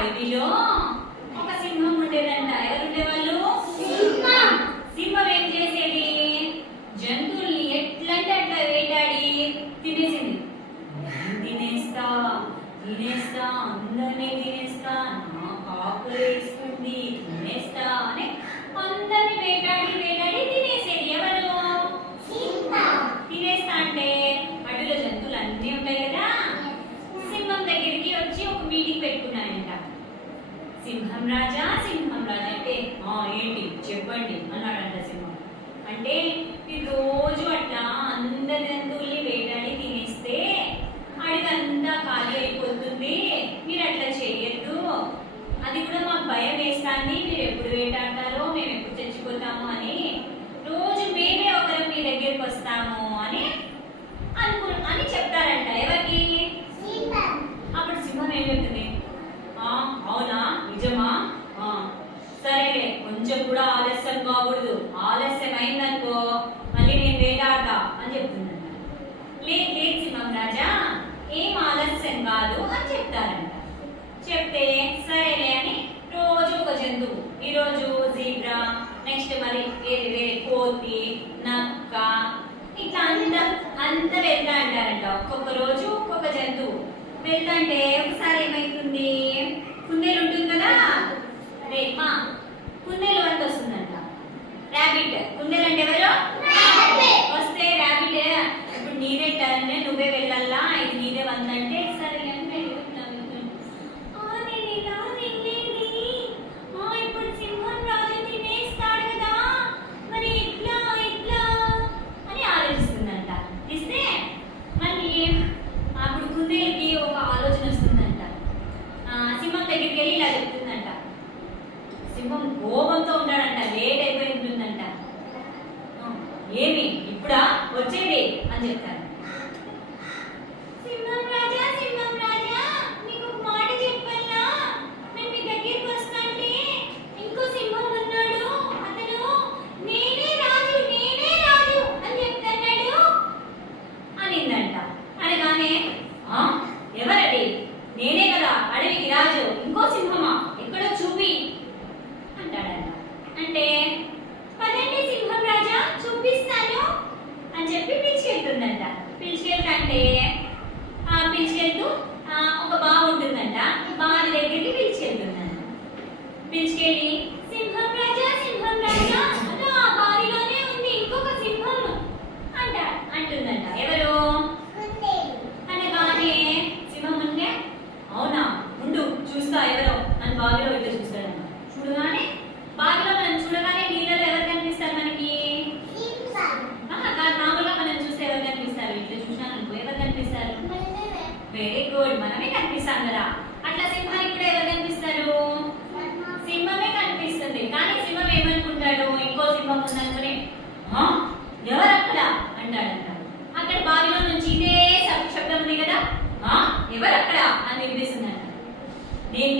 అడవిలో ఒక సింహం ఉండేదంట. ఎవరు ఉండేవాళ్ళు? సింహం ఏం చేసేది? జంతువుల్ని ఎట్లంటే అట్లా వేటాడి తినేసింది. తినేస్తా తినేస్తా అందరినీ తినేస్తా, నాకు ఆకలేస్తుంది తినేస్తా అని అందరినీ వేటాడి వేటాడి తినేసేది. ఎవరు? తినేస్తా అంటే అడవిలో జంతువులు అన్నీ ఉంటాయి కదా, సింహం దగ్గరికి వచ్చి ఒక మీటింగ్ పెట్టుకున్నాయంట. సింహం రాజా అంటే ఏంటి చెప్పండి అన్నాడంట సింహం. అంటే మీరు రోజు అట్లా అందరి జంతువుల్ని వేటాడి తినేస్తే అడవంతా ఖాళీ అయిపోతుంది, మీరు అట్లా చేయొద్దు, అది కూడా మాకు భయం వేస్తాంది, మీరు ఎప్పుడు వేటాడతారో మేము ఎప్పుడు చచ్చిపోతాము అని, రోజు మేమే ఒకరు మీ దగ్గరికి వస్తాము అని అని చెప్తారంట. ఎవరికి? అప్పుడు సింహం ఏం చెప్తుంది? అవునా నిజమా, సరేలే కొంచెం కూడా ఆలస్యం కాకూడదు, ఆలస్యం అయిందనుకో మళ్ళీ నేను వేటాడతా అని చెప్తుందంట. లేదు లేదు సింహం రాజా ఏం ఆలస్యం కాదు అని చెప్తారంట. చెప్తే సరేలే అని రోజు ఒక జంతువు, ఈరోజు జీబ్రా, నెక్స్ట్ మరి వేరే కోతి, నక్క, ఇట్లా అంత వెళ్తా అంటారంట. ఒక్కొక్క రోజు ఒక్కొక్క జంతువు వెళ్తాంటే ఒకసారి ఏమైతుంది, కుందేలు ఉంటుంది కదా, మా కుందేలు వంత వస్తుందంట. ర్యాబిట్, కుందేలు అంటే ఎవరు? వస్తే ర్యాబిట్ ఇప్పుడు నీదే టర్న్, నువ్వే వెళ్ళాలా, ఇది నీదే వందంటే సరే ఇప్పుడు సింహం రాజు తినేస్తాడు కదా, మరి ఇట్లా ఇట్లా అని ఆలోచిస్తుందంట. ఇస్తే మళ్ళీ అప్పుడు కుందేలుకి ఒక ఆలోచన వస్తుందంట. సింహం దగ్గరికి వెళ్ళి ఇలా చెప్తుందంట. సింహం కోపంతో ఉంటాడంట, లేట్ అయిపోయి ఉంటుందంట. ఏమి ఇప్పుడా వచ్చేది అని చెప్తాను. సింహం రాజా మీకు ఒక మాట చెప్పాలా, నేను మీ దగ్గరికి వస్తాంటే ఇంకో సింహం ఉన్నాడు, అతను నేనే రాజు అని చెప్తున్నాడు అనిందంట. అనగానే ఎవరది? నేనే కదా అడవికి రాజు, ఇంకో సింహమా ఎక్కడో చూపి అంటాడంట. అంటే పదండి సింహం రాజా చూపిస్తాను అని చెప్పి పిలిచికెళ్తుందంట. పిలిచికెళ్తుంటే పిలిచికెళ్తూ ఒక బావి ఉంటుందంట, బావి దగ్గరికి పిలిచికెళ్తుందంట. పిలిచికెళ్ళి సింహం రాజా అదో ఆ బావిలోనే ఉంది ఇంకొక సింహం అంటుందంట. ఎవరు? అనగానే సింహం ఉంటే అవునా ఉండు చూస్తా ఎవరో అని బావిలో ఇట్లా చూస్తాడంట. చూడగానే బావిలో మనం చూడగానే నీళ్ళలో ఎవరు కనిపిస్తారు మనకి? మామూలుగా మనం చూస్తే ఎవరు కనిపిస్తారు? ఇట్లా చూసినాను అనుకో ఎవరు కనిపిస్తారు? వెరీ గుడ్, మనమే కనిపిస్తాం కదా. అట్లా సింహానికి కూడా ఎవరు కనిపిస్తారు? సింహమే కనిపిస్తుంది. కానీ సింహం ఏమనుకుంటాడు, ఇంకో సింహం ఉందనుకుని ఎవరు అక్కడ అంటాడంట. అక్కడ బావిలో నుంచి ఇదే శబ్దం ఉంది కదా, ఎవరు అక్కడ అని వినిపిస్తుందంట. నేను